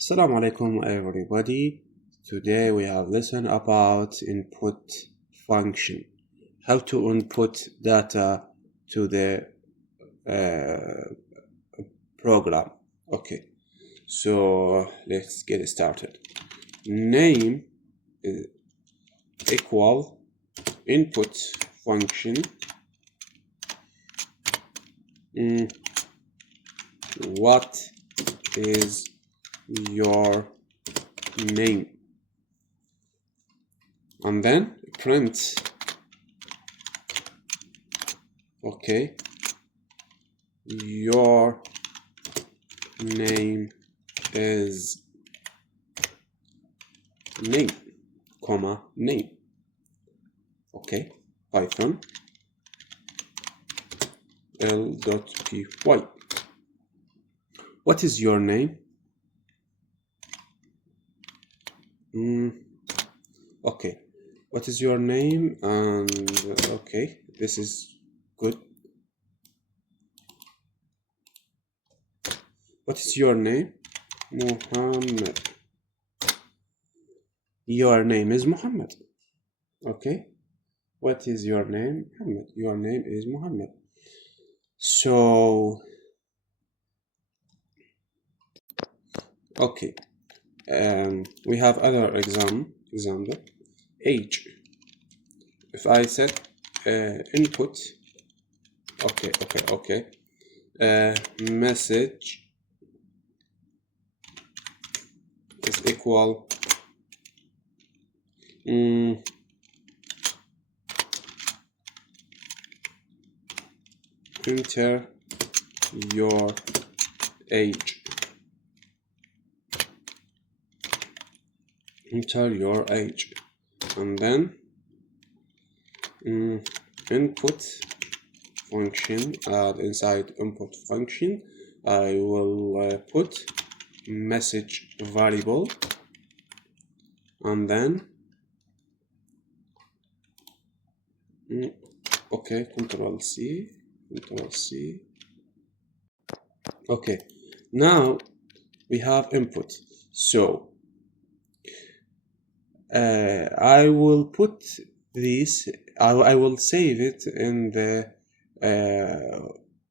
Assalamu alaikum everybody. Today we have lesson about input function. How to input data to the program. Okay, so let's get started. Name is equal input function what is your name, and then print. Okay, your name is name, comma name. Okay, Python l.py. What is your name? Okay, what is your name? And okay, this is good. What is your name? Muhammad. Your name is Muhammad. Okay, what is your name? Muhammad. Your name is Muhammad. So okay, we have other example. Age. If I set input, okay, message is equal enter your age. Enter your age, and then input function. Inside input function I will put message variable, and then okay, control C. Okay, now we have input. So I will put this, I will save it in the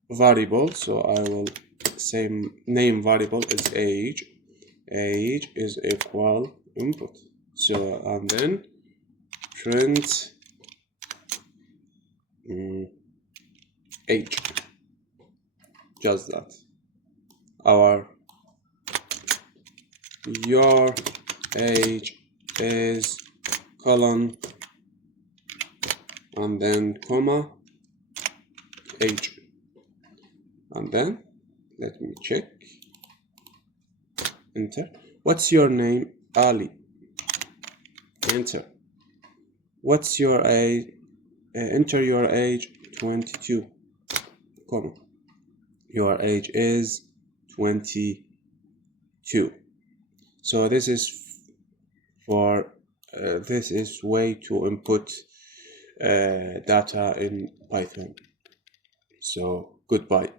variable. So I will say name variable is age is equal input. So and then print age, just that. Your age is colon and then comma age, and then let me check. Enter. What's your name? Ali. Enter. What's your age? Enter your age. 22, comma your age is 22. So this is for this is way to input data in Python. So goodbye.